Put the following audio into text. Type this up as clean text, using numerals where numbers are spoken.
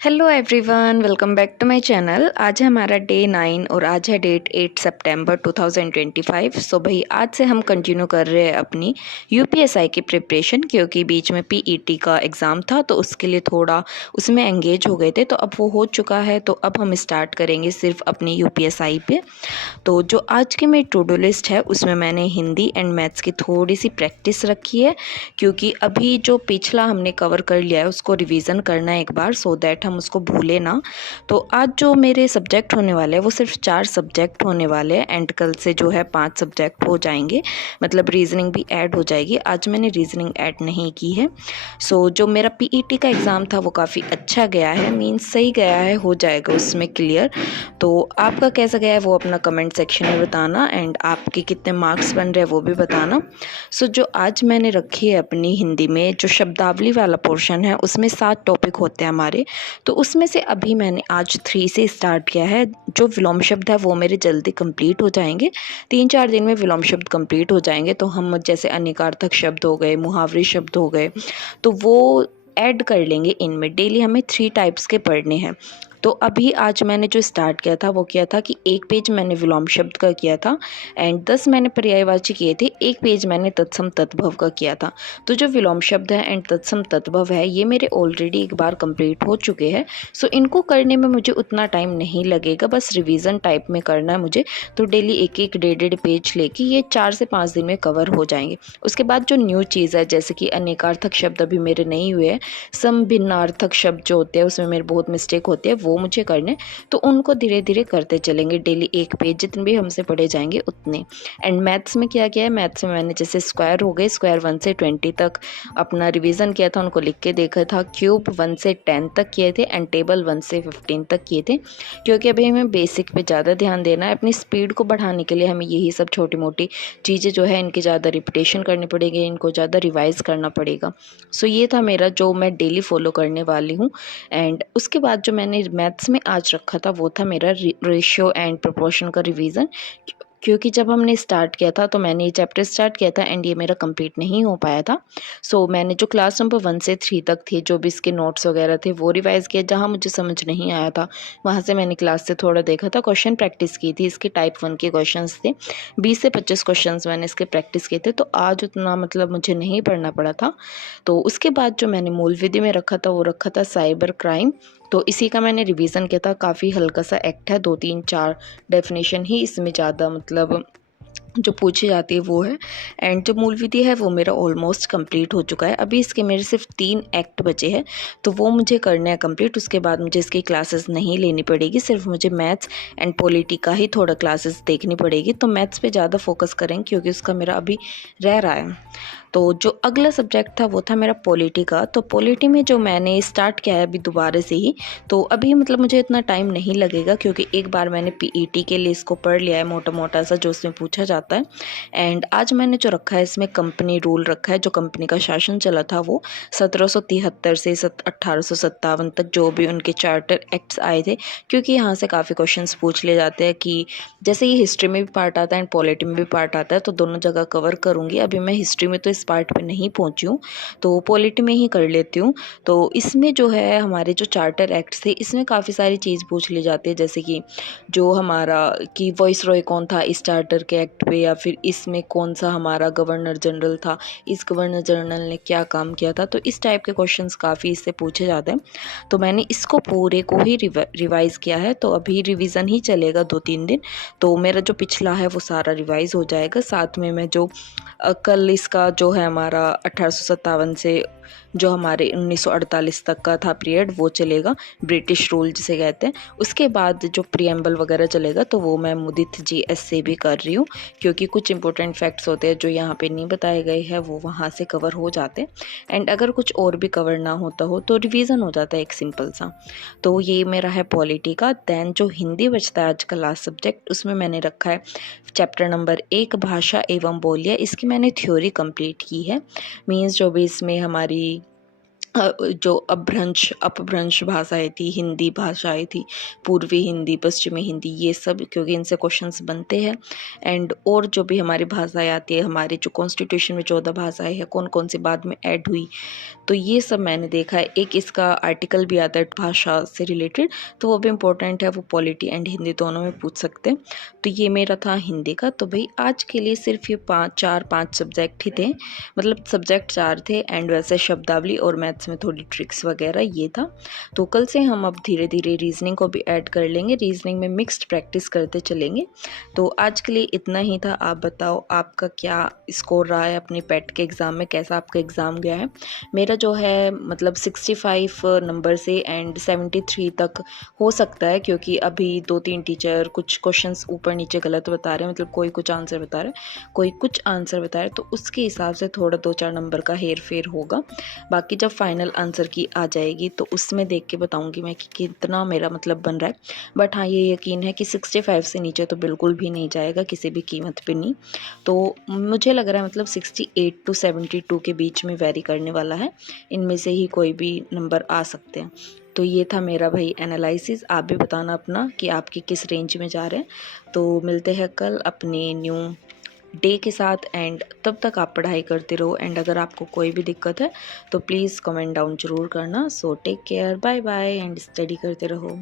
Hello everyone, welcome back to my channel. आज है हमारा डे 9 और आज है डेट 8 सितंबर 2025। सो भाई आज से हम कंटिन्यू कर रहे हैं अपनी यूपीएसआई की प्रिपरेशन, क्योंकि बीच में पीईटी का एग्ज़ाम था तो उसके लिए थोड़ा उसमें एंगेज हो गए थे। तो अब वो हो चुका है, तो अब हम स्टार्ट करेंगे सिर्फ अपनी यूपीएसआई पे। तो जो आज की मेरी टू डू लिस्ट है उसमें मैंने हिंदी एंड मैथ्स की थोड़ी सी प्रैक्टिस रखी है, क्योंकि अभी जो पिछला हमने कवर कर लिया है उसको रिवीजन करना है एक बार, सो दैट हम उसको भूले ना। तो आज जो मेरे सब्जेक्ट होने वाले हैं वो सिर्फ 4 सब्जेक्ट होने वाले हैं एंड कल से जो है 5 सब्जेक्ट हो जाएंगे, मतलब रीजनिंग भी ऐड हो जाएगी। आज मैंने रीजनिंग ऐड नहीं की है। सो जो मेरा पीईटी का एग्ज़ाम था वो काफ़ी अच्छा गया है, मीन्स सही गया है, हो जाएगा उसमें क्लियर। तो आपका कैसा गया है वो अपना कमेंट सेक्शन में बताना एंड आपके कितने मार्क्स बन रहे हैं वो भी बताना। सो जो आज मैंने रखी है अपनी हिंदी में जो शब्दावली वाला पोर्शन है उसमें 7 टॉपिक होते हैं हमारे। तो उसमें से अभी मैंने आज 3 से स्टार्ट किया है। जो विलोम शब्द है वो मेरे जल्दी कंप्लीट हो जाएंगे, 3-4 दिन में विलोम शब्द कंप्लीट हो जाएंगे। तो हम जैसे अनेकार्थक शब्द हो गए, मुहावरे शब्द हो गए, तो वो ऐड कर लेंगे इनमें। डेली हमें 3 टाइप्स के पढ़ने हैं। तो अभी आज मैंने जो स्टार्ट किया था वो किया था कि एक पेज मैंने विलोम शब्द का किया था एंड 10 मैंने पर्यायवाची किए थे, एक पेज मैंने तत्सम तद्भव का किया था। तो जो विलोम शब्द है एंड तत्सम तद्भव है ये मेरे ऑलरेडी एक बार कंप्लीट हो चुके हैं। सो इनको करने में मुझे उतना टाइम नहीं लगेगा, बस रिवीजन टाइप में करना है मुझे। तो डेली एक एक 1.5 पेज लेके ये 4 से 5 दिन में कवर हो जाएंगे। उसके बाद जो न्यू चीज़ है जैसे कि अनेकार्थक शब्द अभी मेरे नहीं हुए हैं, समभिन्नार्थक शब्द जो होते हैं उसमें मेरे बहुत मिस्टेक होते हैं, वो मुझे करने। तो उनको धीरे धीरे करते चलेंगे, डेली एक पेज जितने भी हमसे पढ़े जाएंगे उतने। एंड मैथ्स में क्या किया है, मैथ्स में मैंने जैसे स्क्वायर हो गए, स्क्वायर 1 से 20 तक अपना रिवीजन किया था, उनको लिख के देखा था। क्यूब 1 से 10 तक किए थे एंड टेबल 1 से 15 तक किए थे, क्योंकि अभी हमें बेसिक पे ज़्यादा ध्यान देना है। अपनी स्पीड को बढ़ाने के लिए हमें यही सब छोटी मोटी चीज़ें जो है इनकी ज़्यादा रिपीटेशन करनी पड़ेगी, इनको ज़्यादा रिवाइज करना पड़ेगा। सो ये था मेरा जो मैं डेली फॉलो करने वाली हूँ। एंड उसके बाद जो मैंने मैथ्स में आज रखा था वो था मेरा रेशियो एंड प्रोपोर्शन का रिवीजन, क्योंकि जब हमने स्टार्ट किया था तो मैंने ये चैप्टर स्टार्ट किया था एंड ये मेरा कंप्लीट नहीं हो पाया था। सो मैंने जो क्लास नंबर 1 से 3 तक थे जो भी इसके नोट्स वगैरह थे वो रिवाइज़ किया, जहाँ मुझे समझ नहीं आया था वहाँ से मैंने क्लास से थोड़ा देखा था, क्वेश्चन प्रैक्टिस की थी। इसके टाइप 1 के क्वेश्चंस थे, 20 से 25 क्वेश्चंस मैंने इसके प्रैक्टिस किए थे। तो आज उतना मतलब मुझे नहीं पढ़ना पड़ा था। तो उसके बाद जो मैंने मूल विधि में रखा था वो रखा था साइबर क्राइम। तो इसी का मैंने रिवीजन किया था, काफ़ी हल्का सा एक्ट है, 2-3-4 डेफिनेशन ही इसमें ज़्यादा मतलब जो पूछी जाती है वो है। एंड जो मूल विधि है वो मेरा ऑलमोस्ट कंप्लीट हो चुका है। अभी इसके मेरे सिर्फ 3 एक्ट बचे हैं, तो वो मुझे करने हैं कंप्लीट। उसके बाद मुझे इसकी क्लासेस नहीं लेनी पड़ेगी, सिर्फ मुझे मैथ्स एंड पॉलिटी का ही थोड़ा क्लासेस देखनी पड़ेगी। तो मैथ्स पे ज़्यादा फोकस करें क्योंकि उसका मेरा अभी रह रहा है। तो जो अगला सब्जेक्ट था वो था मेरा पॉलिटी का। तो पॉलिटी में जो मैंने स्टार्ट किया है अभी दोबारा से ही, तो अभी मतलब मुझे इतना टाइम नहीं लगेगा क्योंकि एक बार मैंने पीईटी के लिए इसको पढ़ लिया है मोटा मोटा सा जो उसमें पूछा जाता है। एंड आज मैंने जो रखा है इसमें कंपनी रूल रखा है, जो कंपनी का शासन चला था वो 1773 से 1857 तक जो भी उनके चार्टर एक्ट्स आए थे, क्योंकि यहाँ से काफ़ी क्वेश्चंस पूछ लिए जाते हैं कि जैसे ये हिस्ट्री में भी पार्ट आता है एंड पॉलिटी में भी पार्ट आता है, तो दोनों जगह कवर करूँगी। अभी मैं हिस्ट्री में तो इस पार्ट पे नहीं पहुँची हूँ, तो पॉलिटी में ही कर लेती हूँ। तो इसमें जो है हमारे जो चार्टर एक्ट्स थे इसमें काफ़ी सारी चीज़ पूछ ली जाती है, जैसे कि जो हमारा कि वॉइस रॉय कौन था इस चार्टर के एक्ट पे, या फिर इसमें कौन सा हमारा गवर्नर जनरल था, इस गवर्नर जनरल ने क्या काम किया था। तो इस टाइप के क्वेश्चंस काफ़ी इससे पूछे जाते हैं। तो मैंने इसको पूरे को ही रिवाइज़ किया है, तो अभी रिवीजन ही चलेगा 2-3 दिन। तो मेरा जो पिछला है वो सारा रिवाइज़ हो जाएगा। साथ में मैं जो कल इसका जो है हमारा 1857 से जो हमारे 1948 तक का था पीरियड वो चलेगा, ब्रिटिश रूल जिसे कहते हैं। उसके बाद जो प्रियम्बल वगैरह चलेगा तो वो मैं मुदित जीएस से भी कर रही हूँ, क्योंकि कुछ इंपॉर्टेंट फैक्ट्स होते हैं जो यहाँ पे नहीं बताए गए हैं वो वहाँ से कवर हो जाते हैं। एंड अगर कुछ और भी कवर ना होता हो तो रिवीजन हो जाता है एक सिंपल सा। तो ये मेरा है पॉलिटी का। दैन जो हिंदी बचता है आज का लास्ट सब्जेक्ट, उसमें मैंने रखा है चैप्टर नंबर 1 भाषा एवं बोलियाँ। इसकी मैंने थ्योरी कंप्लीट की है, मीन्स जो भी इसमें हमारी जो अपभ्रंश भाषाएं थी, हिंदी भाषाएं थी, पूर्वी हिंदी, पश्चिमी हिंदी, ये सब, क्योंकि इनसे क्वेश्चंस बनते हैं। एंड और जो भी हमारी भाषाएं आती है, हमारे जो कॉन्स्टिट्यूशन में 14 भाषाएं हैं, कौन कौन सी बाद में ऐड हुई, तो ये सब मैंने देखा है। एक इसका आर्टिकल भी आता है भाषा से रिलेटेड, तो वो भी इम्पोर्टेंट है, वो पॉलिटी एंड हिंदी दोनों में पूछ सकते हैं। तो ये मेरा था हिंदी का। तो भाई आज के लिए सिर्फ ये 5 सब्जेक्ट ही थे, मतलब सब्जेक्ट 4 थे, एंड वैसे शब्दावली और मैथ्स में थोड़ी ट्रिक्स वगैरह ये था। तो कल से हम अब धीरे धीरे रीजनिंग को भी ऐड कर लेंगे, रीजनिंग में मिक्स्ड प्रैक्टिस करते चलेंगे। तो आज के लिए इतना ही था। आप बताओ आपका क्या स्कोर रहा है अपने पेट के एग्ज़ाम में, कैसा आपका एग्ज़ाम गया है। मेरा जो है मतलब 65 नंबर से एंड 73 तक हो सकता है, क्योंकि अभी 2-3 टीचर कुछ क्वेश्चंस ऊपर नीचे गलत बता रहे हैं, मतलब कोई कुछ आंसर बता रहा है, कोई कुछ आंसर बता रहा है, तो उसके हिसाब से थोड़ा 2-4 नंबर का हेर फेर होगा। बाकी जब फाइनल आंसर की आ जाएगी तो उसमें देख के बताऊंगी मैं कि कितना मेरा मतलब बन रहा है। बट हाँ, ये यकीन है कि 65 से नीचे तो बिल्कुल भी नहीं जाएगा, किसी भी कीमत पे नहीं। तो मुझे लग रहा है मतलब 68 टू 72 के बीच में वेरी करने वाला है, इनमें से ही कोई भी नंबर आ सकते हैं। तो ये था मेरा भाई एनालिसिस। आप भी बताना अपना कि आपकी किस रेंज में जा रहे हैं। तो मिलते हैं कल अपने न्यू डे के साथ, एंड तब तक आप पढ़ाई करते रहो। एंड अगर आपको कोई भी दिक्कत है तो प्लीज़ कमेंट डाउन ज़रूर करना। So take care, bye bye, and study करते रहो।